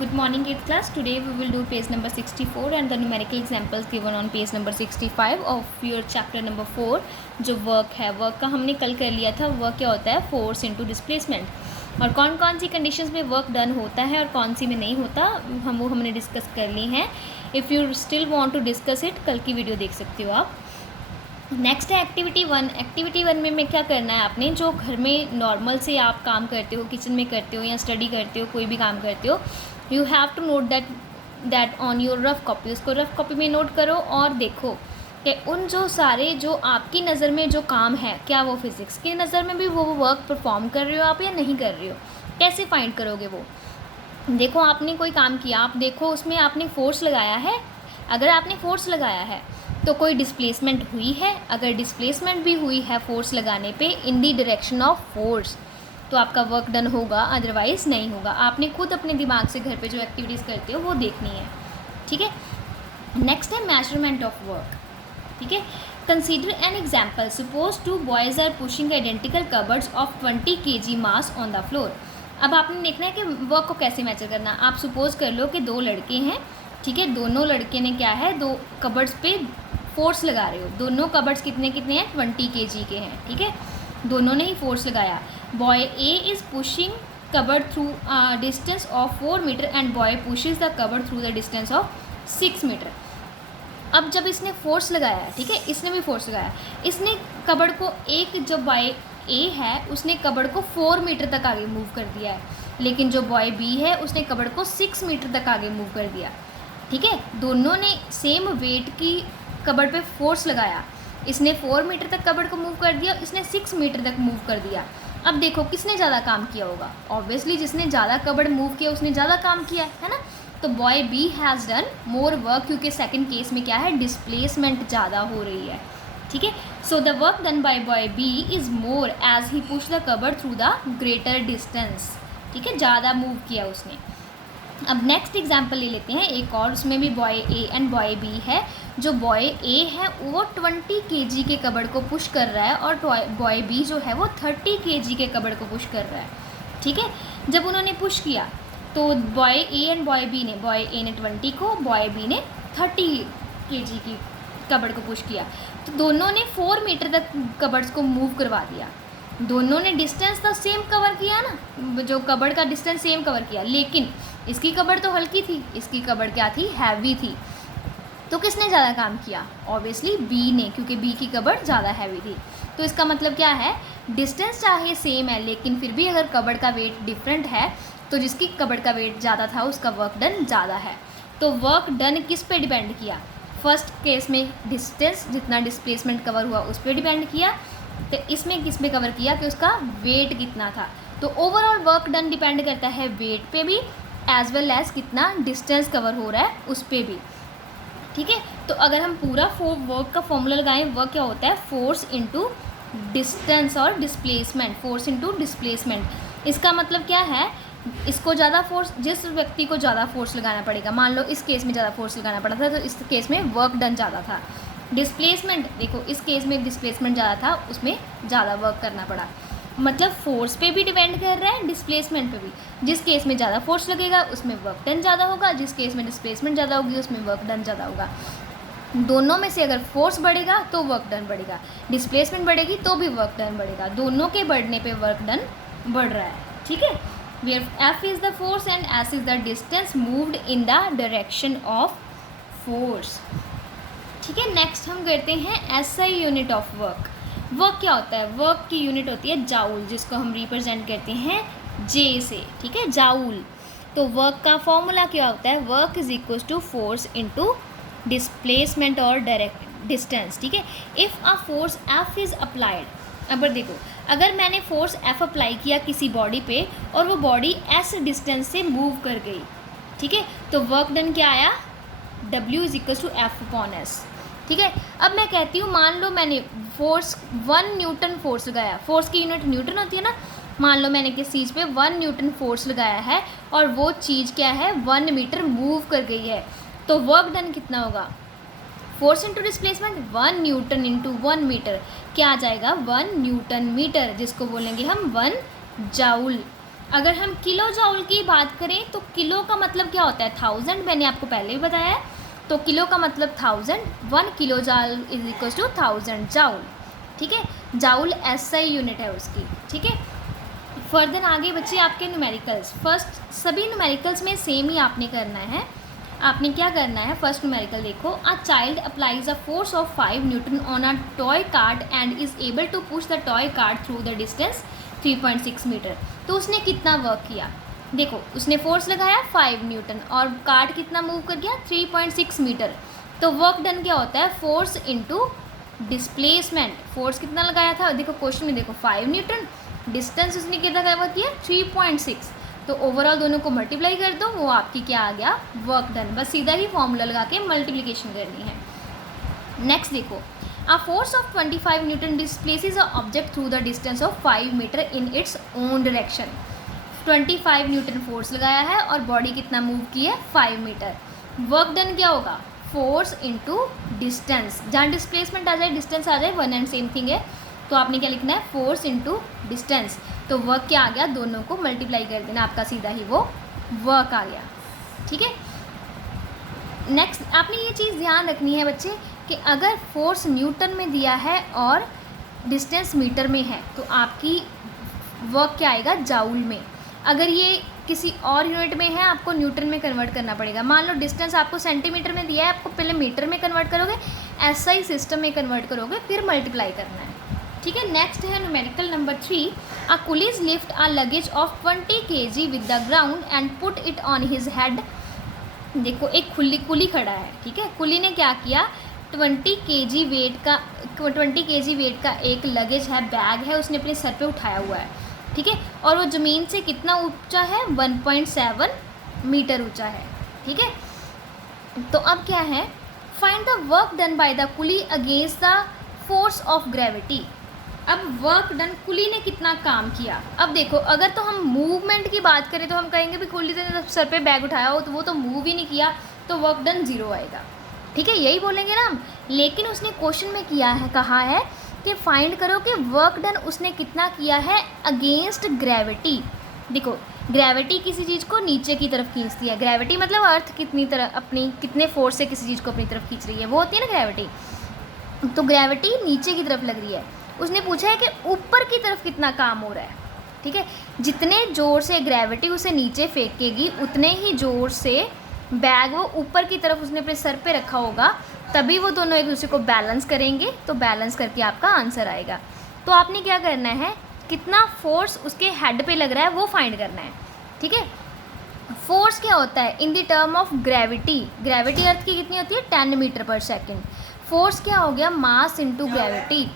Good morning, 8th class. Today we will do page number 64 and the numerical examples given on page number 65 of your chapter number 4. जो work है, work का हमने कल कर लिया था. वर्क क्या होता है? Force into displacement. और कौन कौन सी कंडीशंस में वर्क डन होता है और कौन सी में नहीं होता, हमने डिस्कस कर ली हैं. If you still want to discuss it, कल की वीडियो देख सकते हो आप. नेक्स्ट है एक्टिविटी 1. एक्टिविटी 1 में क्या करना है आपने, जो घर में नॉर्मल से आप काम करते हो, किचन में करते हो या स्टडी करते हो, कोई भी काम करते हो, you have to note that on your rough copy. उसको रफ कॉपी में नोट करो और देखो कि उन जो सारे जो आपकी नज़र में जो काम है, क्या वो फिज़िक्स की नज़र में भी वो वर्क परफॉर्म कर रहे हो आप या नहीं कर रहे हो. कैसे फाइंड करोगे वो? देखो, आपने कोई काम किया, आप देखो उसमें आपने फोर्स लगाया है. अगर आपने फोर्स लगाया है तो कोई डिस्प्लेसमेंट हुई है. अगर डिस्प्लेसमेंट भी हुई है फोर्स लगाने पे इन दी डायरेक्शन ऑफ फोर्स, तो आपका वर्क डन होगा, अदरवाइज़ नहीं होगा. आपने खुद अपने दिमाग से घर पे जो एक्टिविटीज़ करते हो वो देखनी है. ठीक है. नेक्स्ट है मेजरमेंट ऑफ वर्क. ठीक है. Consider an example. Suppose 2 boys are pushing identical cupboards of 20 kg mass on the floor. अब आपने देखना है कि वर्क को कैसे मेजर करना. आप सपोज कर लो कि 2 लड़के हैं. ठीक है. दोनों लड़के ने क्या है, 2 कबर्ड्स पे फोर्स लगा रहे हो. दोनों कबर्ड्स कितने हैं? 20 kg के हैं. ठीक है. दोनों ने ही फोर्स लगाया. Boy A is pushing cupboard through distance of 4 metre and boy pushes the cupboard through the distance of 6 metre. अब जब इसने फोर्स लगाया, ठीक है, इसने भी फोर्स लगाया, इसने कबर्ड को जब बॉय ए है उसने कबर्ड को 4 मीटर तक आगे मूव कर दिया है, लेकिन जो बॉय बी है उसने कबर्ड को 6 मीटर तक आगे मूव कर दिया. ठीक है. दोनों ने सेम वेट की कबर्ड पे फोर्स लगाया. इसने 4 मीटर तक कबर्ड को मूव कर दिया, इसने 6 मीटर तक मूव कर दिया. अब देखो किसने ज़्यादा काम किया होगा. ऑब्वियसली जिसने ज़्यादा कबर्ड मूव किया उसने ज़्यादा काम किया है ना. तो boy B has done more work, क्योंकि सेकंड केस में क्या है, डिस्प्लेसमेंट ज़्यादा हो रही है. ठीक है. So the work done by boy B is more as he push the cupboard through the greater distance. ठीक है. ज़्यादा मूव किया उसने. अब नेक्स्ट एग्जाम्पल ले लेते हैं एक और. उसमें भी boy A and boy B है. जो बॉय ए है वो 20 kg के कबर्ड को पुश कर रहा है और बॉय बी जो है वो 30 kg के कबर्ड को पुश कर रहा है. ठीक है. जब उन्होंने पुश किया तो बॉय ए एंड बॉय ए ने 20 को, बॉय बी ने 30 kg की कबर्ड को पुश किया. तो दोनों ने 4 मीटर तक कबर्ड्स को मूव करवा दिया. दोनों ने डिस्टेंस तो सेम कवर किया ना, जो कबर्ड का डिस्टेंस सेम कवर किया, लेकिन इसकी कबर्ड तो हल्की थी, इसकी कबर्ड क्या थी, हैवी थी. तो किसने ज़्यादा काम किया? ऑब्वियसली बी ने, क्योंकि बी की कबर्ड ज़्यादा हैवी थी. तो इसका मतलब क्या है, डिस्टेंस चाहे सेम है लेकिन फिर भी अगर कबर्ड का वेट डिफरेंट है तो जिसकी कबर्ड का वेट ज़्यादा था उसका वर्क डन ज़्यादा है. तो वर्क डन किस पे डिपेंड किया? फर्स्ट केस में डिस्टेंस, जितना डिस्प्लेसमेंट कवर हुआ उस पर डिपेंड किया. तो इसमें किस पे कवर किया कि उसका वेट कितना था. तो ओवरऑल वर्क डन डिपेंड करता है वेट पे भी, एज वेल एज कितना डिस्टेंस कवर हो रहा है उस पर भी. ठीक है. तो अगर हम पूरा वर्क का फॉर्मूला लगाएं, वर्क क्या होता है, फोर्स इनटू डिस्टेंस और डिस्प्लेसमेंट. Force into displacement. इसका मतलब क्या है, इसको ज़्यादा फोर्स, जिस व्यक्ति को ज़्यादा फोर्स लगाना पड़ेगा, मान लो इस केस में ज़्यादा फोर्स लगाना पड़ा था तो इस केस में वर्क डन ज़्यादा था. डिस्प्लेसमेंट, देखो इस केस में डिस्प्लेसमेंट ज़्यादा था, उसमें ज़्यादा वर्क करना पड़ा. मतलब फोर्स पे भी डिपेंड कर रहा है, डिस्प्लेसमेंट पे भी. जिस केस में ज़्यादा फोर्स लगेगा उसमें वर्क डन ज़्यादा होगा, जिस केस में डिस्प्लेसमेंट ज़्यादा होगी उसमें वर्क डन ज़्यादा होगा. दोनों में से अगर फोर्स बढ़ेगा तो वर्क डन बढ़ेगा, डिस्प्लेसमेंट बढ़ेगी तो भी वर्क डन बढ़ेगा. दोनों के बढ़ने पे वर्क डन बढ़ रहा है. ठीक है. Where F is the force and S is the distance moved in the direction of force. ठीक है. नेक्स्ट हम करते हैं SI unit of work. Work क्या होता है? वर्क की यूनिट होती है जाउल, जिसको हम रिप्रेजेंट करते हैं जे से. ठीक है, जाउल. तो वर्क का फॉर्मूला क्या होता है, work is equal to force into displacement और डायरेक्ट डिस्टेंस. ठीक है. If a force F is applied, अब देखो अगर मैंने फोर्स एफ अप्लाई किया किसी बॉडी पे और वो बॉडी एस डिस्टेंस से मूव कर गई, ठीक है, तो वर्क डन क्या आया, W is equal to F upon S. ठीक है. अब मैं कहती हूँ, मान लो मैंने फोर्स 1 न्यूटन फोर्स लगाया. फोर्स की यूनिट न्यूटन होती है ना. मान लो मैंने किस चीज़ पे 1 न्यूटन फोर्स लगाया है और वो चीज़ क्या है, 1 मीटर मूव कर गई है. तो वर्क डन कितना होगा, force into displacement, 1 newton into 1 metre क्या आ जाएगा, 1 न्यूटन मीटर, जिसको बोलेंगे हम 1 जाउल. अगर हम किलो जॉउल की बात करें तो किलो का मतलब क्या होता है 1000, मैंने आपको पहले ही बताया है। तो किलो का मतलब 1000, 1 किलो जॉउल इज इक्वल टू 1000 जॉउल। ठीक है, जॉउल एसआई यूनिट है उसकी। ठीक है, फर्दर आगे बच्चे आपके न्यूमेरिकल्स। फर्स्ट सभी न्यूमेरिकल्स में सेम ही आपने करना है। आपने क्या करना है, फर्स्ट न्यूमेरिकल देखो, a child applies a force of 5 newton on a toy card and is able to push the toy card through the distance 3.6 metre. तो उसने कितना वर्क किया, देखो उसने फोर्स लगाया 5 न्यूटन और कार्ड कितना मूव कर गया 3.6 मीटर। तो वर्क डन क्या होता है, फोर्स इनटू डिस्प्लेसमेंट। फोर्स कितना लगाया था, देखो क्वेश्चन में देखो 5 न्यूटन, डिस्टेंस उसने कितना वर्क किया 3.6। तो ओवरऑल दोनों को मल्टीप्लाई कर दो, वो आपकी क्या आ गया, वर्क डन। बस सीधा ही फॉर्मूला लगा के मल्टीप्लिकेशन करनी है। नेक्स्ट देखो, a force of 25 newton displaces a object through the distance of 5 metre in its own direction. 25 newton force लगाया है और बॉडी कितना मूव की है 5 मीटर। वर्क डन क्या होगा, फोर्स इनटू डिस्टेंस, जहाँ डिस्प्लेसमेंट आ जाए डिस्टेंस आ जाए, वन एंड सेम थिंग है। तो आपने क्या लिखना है, फोर्स इनटू डिस्टेंस। तो वर्क क्या आ गया, दोनों को मल्टीप्लाई कर देना, आपका सीधा ही वो वर्क आ गया। ठीक है, नेक्स्ट आपने ये चीज़ ध्यान रखनी है बच्चे कि अगर फोर्स न्यूटन में दिया है और डिस्टेंस मीटर में है तो आपकी वर्क क्या आएगा, जाउल में। अगर ये किसी और यूनिट में है आपको न्यूटन में कन्वर्ट करना पड़ेगा। मान लो डिस्टेंस आपको सेंटीमीटर में दिया है, आपको पहले मीटर में कन्वर्ट करोगे, ऐसा ही सिस्टम में कन्वर्ट करोगे, फिर मल्टीप्लाई करना है। ठीक है, नेक्स्ट है numerical number 3, a Coolidge lift a luggage of 20 kg with the ground and put it on his head. देखो एक कुली खड़ा है, ठीक है, कुली ने क्या किया, 20 kg वेट का एक लगेज है, बैग है, उसने अपने सर पे उठाया हुआ है। ठीक है, और वो ज़मीन से कितना ऊंचा है, 1.7 मीटर ऊंचा है। ठीक है, तो अब क्या है, find the work done by the coolie against the force of gravity. अब वर्क डन, कुली ने कितना काम किया। अब देखो अगर तो हम मूवमेंट की बात करें तो हम कहेंगे भी कुली ने सर पे बैग उठाया हो तो वो तो मूव ही नहीं किया, तो वर्क डन 0 आएगा। ठीक है, यही बोलेंगे ना हम। लेकिन उसने क्वेश्चन में किया है, कहा है कि फाइंड करो कि वर्क डन उसने कितना किया है अगेंस्ट ग्रेविटी। देखो ग्रेविटी किसी चीज़ को नीचे की तरफ खींचती है, ग्रेविटी मतलब अर्थ कितनी तरह अपनी कितने फोर्स से किसी चीज़ को अपनी तरफ खींच रही है, वो होती है ना ग्रेविटी। तो ग्रेविटी नीचे की तरफ लग रही है, उसने पूछा है कि ऊपर की तरफ कितना काम हो रहा है। ठीक है, जितने ज़ोर से ग्रेविटी उसे नीचे फेंकेगी उतने ही ज़ोर से बैग वो ऊपर की तरफ उसने अपने सर पे रखा होगा, तभी वो दोनों एक दूसरे को बैलेंस करेंगे, तो बैलेंस करके आपका आंसर आएगा। तो आपने क्या करना है, कितना फोर्स उसके हेड पे लग रहा है वो फाइंड करना है। ठीक है, फोर्स क्या होता है in the term of gravity, gravity earth की कितनी होती है 10 मीटर पर सेकेंड। फोर्स क्या हो गया, मास इंटू ग्रेविटी।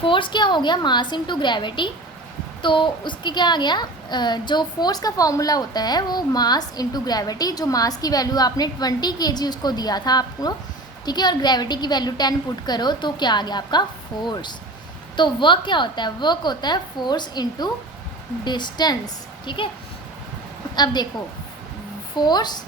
फोर्स क्या हो गया, मास इंटू ग्रेविटी। तो उसके क्या आ गया, जो फोर्स का फॉर्मूला होता है वो मास इंटू ग्रेविटी। जो मास की वैल्यू आपने 20 kg उसको दिया था आपको, ठीक है, और ग्रेविटी की वैल्यू 10 पुट करो तो क्या आ गया आपका फोर्स। तो वर्क क्या होता है, वर्क होता है फोर्स इंटू डिस्टेंस। ठीक है, अब देखो फोर्स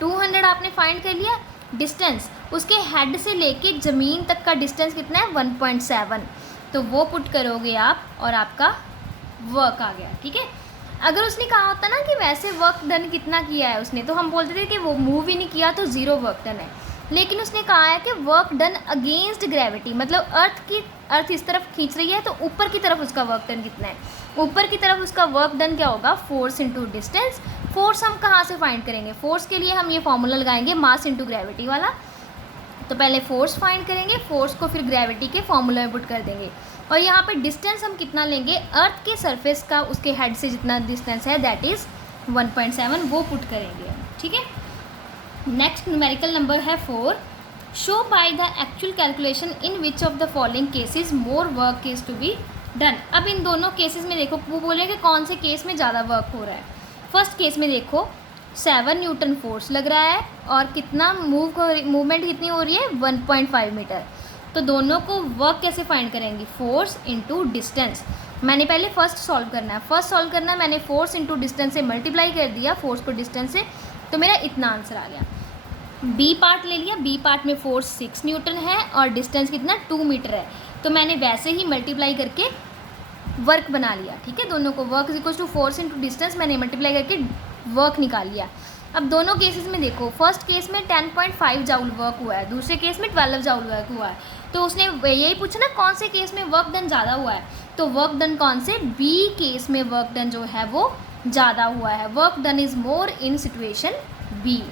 200 आपने फाइंड कर लिया, डिस्टेंस उसके हेड से लेके ज़मीन तक का डिस्टेंस कितना है 1.7, तो वो पुट करोगे आप और आपका वर्क आ गया। ठीक है, अगर उसने कहा होता ना कि वैसे वर्क डन कितना किया है उसने, तो हम बोलते थे कि वो मूव ही नहीं किया तो 0 वर्क डन है। लेकिन उसने कहा है कि वर्क डन अगेंस्ट ग्रेविटी, मतलब अर्थ इस तरफ खींच रही है तो ऊपर की तरफ उसका वर्क डन कितना है, ऊपर की तरफ उसका वर्क डन क्या होगा, फोर्स इंटू डिस्टेंस। फोर्स हम कहाँ से फाइंड करेंगे, फोर्स के लिए हम ये फॉर्मूला लगाएंगे मास इंटू ग्रेविटी वाला। तो पहले फोर्स फाइंड करेंगे, फोर्स को फिर ग्रेविटी के फॉर्मूला में पुट कर देंगे, और यहाँ पे डिस्टेंस हम कितना लेंगे, अर्थ के सरफेस का उसके हेड से जितना डिस्टेंस है दैट इज़ 1.7, वो पुट करेंगे। ठीक है, नेक्स्ट न्यूमेरिकल नंबर है 4, show by the actual calculation in which of the following cases more work is to be done. अब इन दोनों केसेस में देखो वो बोले कि कौन से केस में ज़्यादा वर्क हो रहा है। फर्स्ट केस में देखो 7 न्यूटन फोर्स लग रहा है और कितना मूवमेंट कितनी हो रही है 1.5 मीटर। तो दोनों को वर्क कैसे फाइंड करेंगे, फोर्स इंटू डिस्टेंस। मैंने पहले फर्स्ट सॉल्व करना है, मैंने फोर्स इंटू डिस्टेंस से मल्टीप्लाई कर दिया, फोर्स को डिस्टेंस से, तो मेरा इतना आंसर आ गया। बी पार्ट ले लिया, बी पार्ट में फोर्स 6 न्यूटन है और डिस्टेंस कितना 2 मीटर है, तो मैंने वैसे ही मल्टीप्लाई करके वर्क बना लिया, ठीक है। दोनों को work is equal to force into distance मैंने मल्टीप्लाई करके वर्क निकाल लिया। अब दोनों केसेस में देखो, फर्स्ट केस में 10.5 जाउल वर्क हुआ है, दूसरे केस में 12 जाउल वर्क हुआ है। तो उसने यही पूछा ना कौन से केस में वर्क डन ज़्यादा हुआ है, तो वर्क डन कौन से, बी केस में वर्क डन जो है वो ज़्यादा हुआ है। Work done is more in situation B.